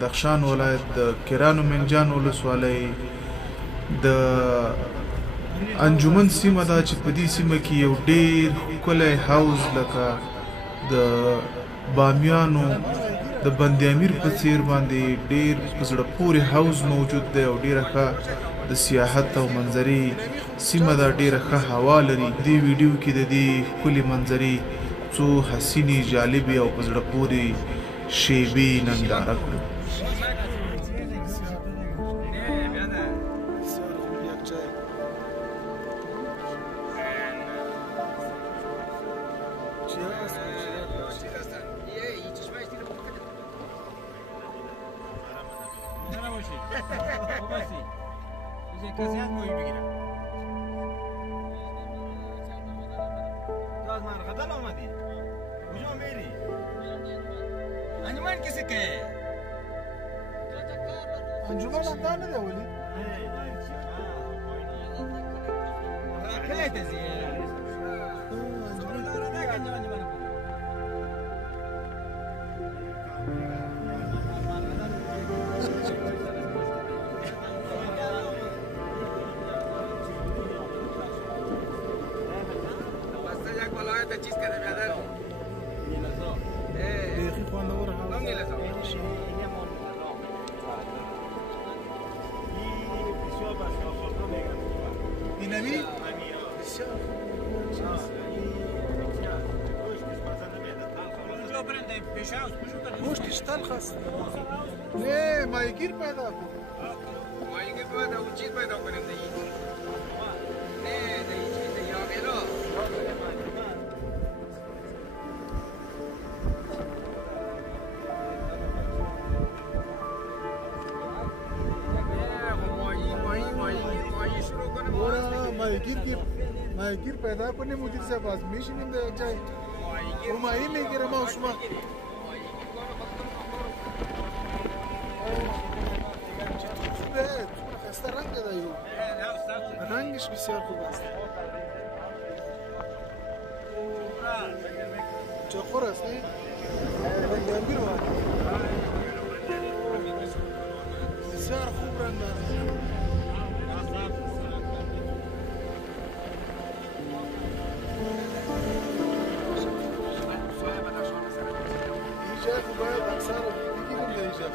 بدخشان ولایت د کرانو منجان ولسوالۍ د انجمن سیمه ده چې په دې سیمه کې یو ډېر ښکلی حوض لکه د بامیانو د بند امیر په څیر باندې ډېر په زړه پورې حوض موجود دی او ډېره ښه د سیاحت او منظرې سیمه ده، ډېره ښه هوا لري. دې ویډیو کې د دې ښکلي منظرې څو حسینې جالبې او په زړه پورې شیبې ننداره کړو. انجمن کسی که انجمن هم دا نه دی ولې کلی ته ځي پشتش تلخ است. نه ماهیگیر پیدا کن. ماهیگیر پیدا و چیز پیدا کنیم دیگه. نه دیگه چیز دیگه آقیلا. ماهیگیر پیدا کنیم مدیر صاحب آزمایش میده جای او ماهی میگیره ما شما خسته رنگ داده یو رنگش بسیار خوب است چخور است نه؟ رنگ امیر بسیار خوب رنگ داره باید اکثر بگیریم در اینجا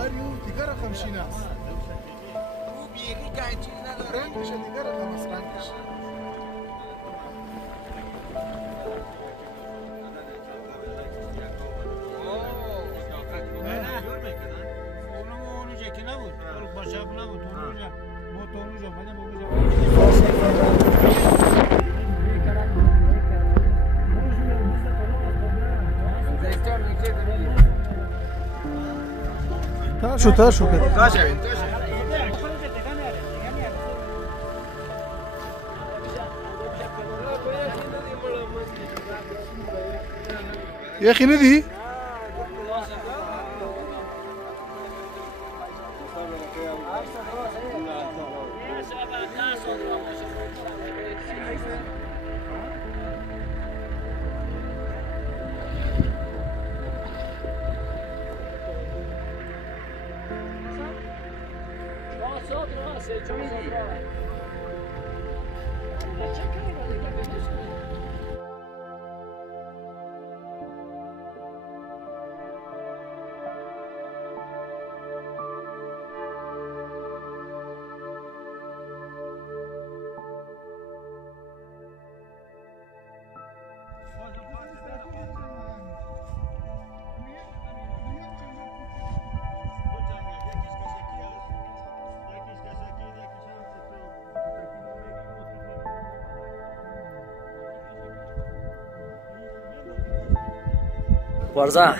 هر یو دیگر رقمشین است او بیگی که چیز نداره رنگش دیگر رقم است رنگش تاشو يا اخي ندي ورزه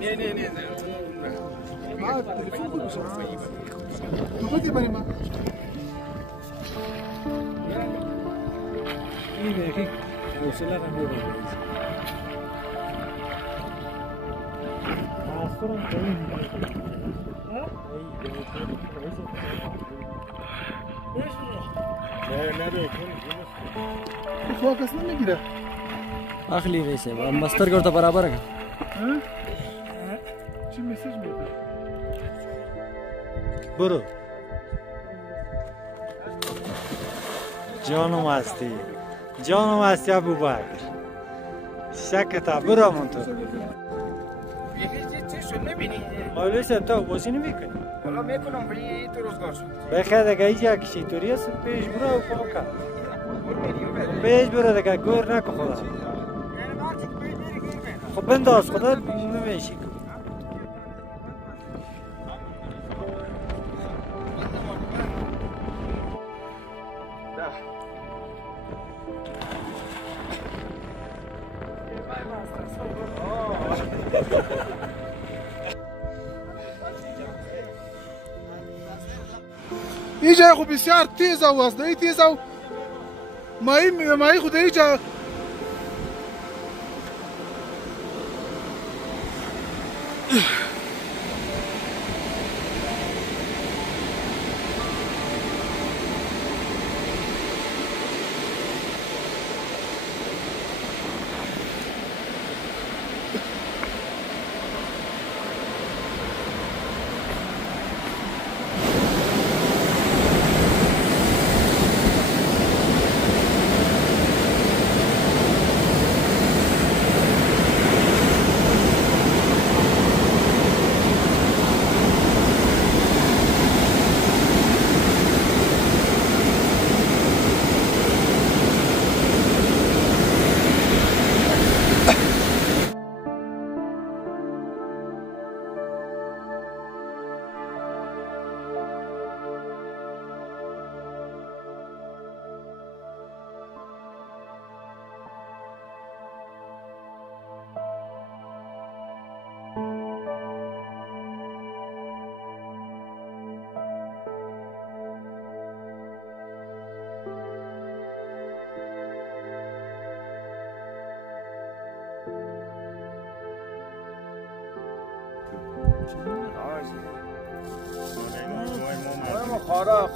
نه ما تلفون كله شغال ما بدي بالي ما ايه ده هيك وصلنا نقول عصفور طويل ها فوکس نمیگیره. اخلی ویسه و مستر گرتا برابر کن. چی میسیج میده؟ برو. جانم هستی. جانم هستی ابوبکر. شکتا برو من تو. چی شد نبینی؟ مولوی صاحب تو بازی نمیکنی؟ حالا میکنم ولی تو روزگار شد. بخیر دیگه اینجا کشی توری است پیش برو و پاکا. پیش برو دیگه گور نکن خدا. خب بنداز خدا نمیشی. اینجا خو بسیار تیز و وزنی تیز و مایی خود اینجا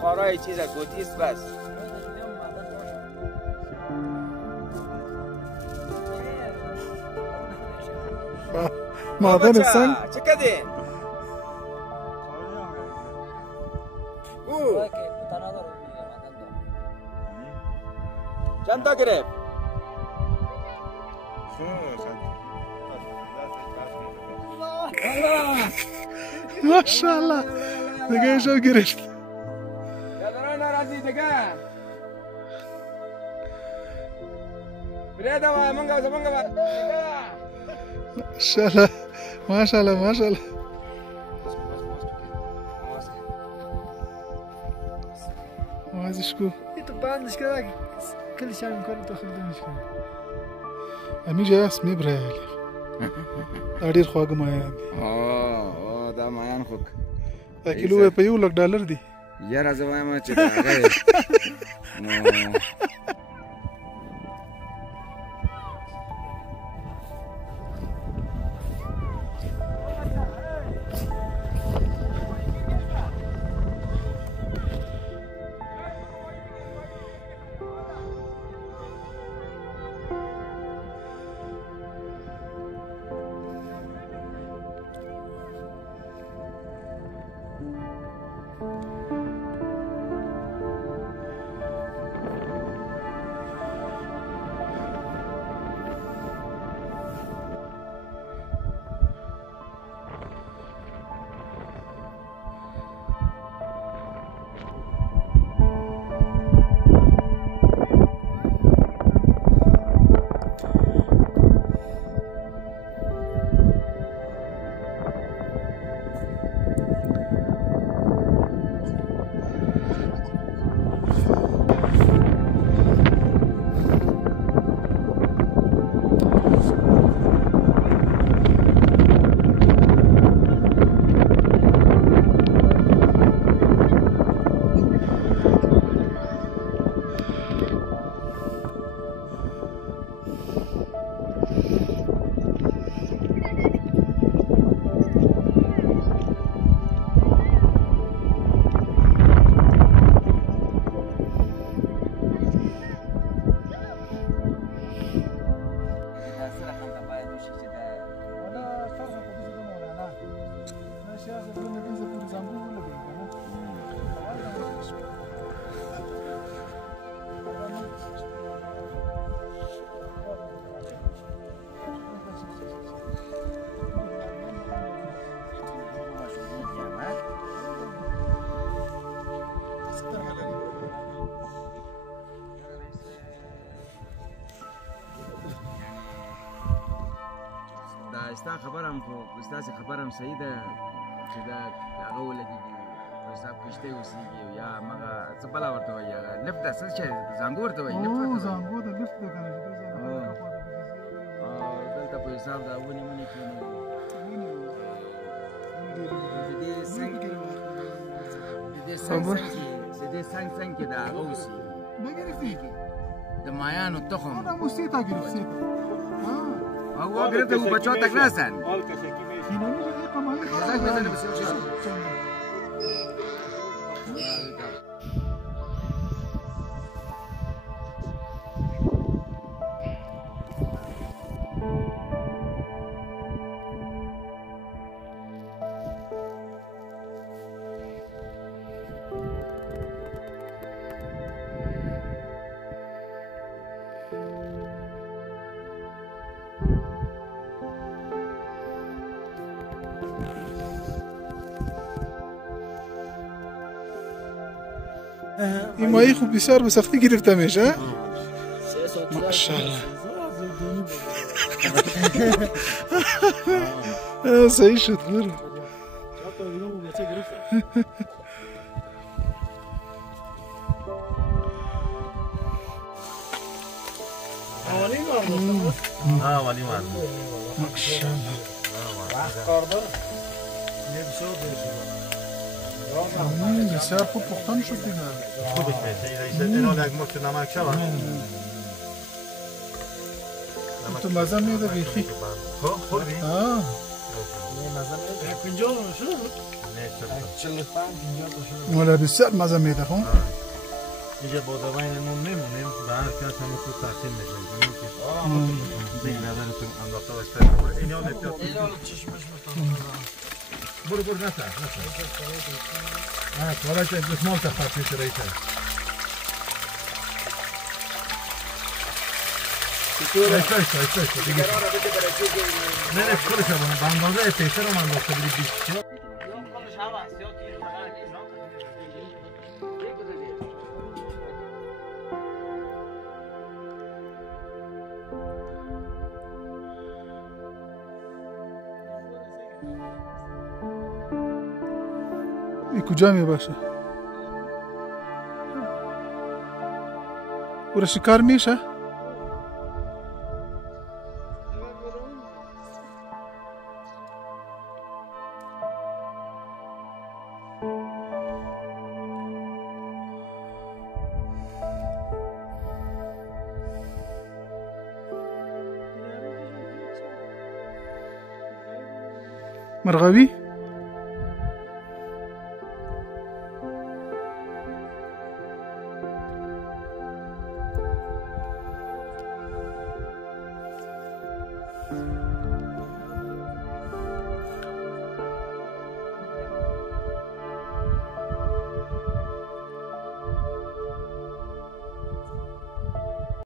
خارای چیز گوتیست بس. معدن سنگ چه کدی؟ او چند تا گرفت؟ ماشاءالله دیگه اینجا گرفت. یادرای ناراضی دیگه بریده وای منگا ماشاءالله ماشاءالله ماشاءالله آوازش کو تو بندش کرده کلی شرم کنی تو خودمش کنی امی جای است میبره اړیر خواږه مایان دي او دا مایان خو دا کیلو په $1,00,000 دی یاره زه وایم چې دا هغه نو ستا خبره هم خو ستاسې خبره هم صحیح ده چې دا هغه ولګېږي په حساب کښتۍ اوسېږي یا همغه څه بله ورته وایي هغه لفټ ده څه شی زانګو ورته وایي لفټ ورته وایي زانګو د لفټ ده کنه او دلته په حساب دا ونې ونې کښېني د دې څنګ کې د هغه اوسي د مایانو تخم انا موسيتا گرفتم هو گرفته او بچه‌ها تک نستن اینانی که کمالی مزاج بزنه بسیار شد این ماهی خوب بسیار به سختی گرفتمش ها ماشاءالله صحیح شد برو ماشاءالله بسیار خوب پختن شد دیگه خوبش میشه اینا یک مقت نمک شوه تو مزه میده بیخی خوردی؟ آه ولی بسیار مزه میده خون اینجا با دوینمون میمونیم به هر کس همه تو تقسیم میشیم دیگه نظرتون انداخته باشه این ها نتیاد برو نسر کارش دستمال تخطیش رئیسه ایستا دیگه نه کلش هم به اندازه پیشه رو من داشته بودی ای کجا می باشه برای شکار میشه مرغوی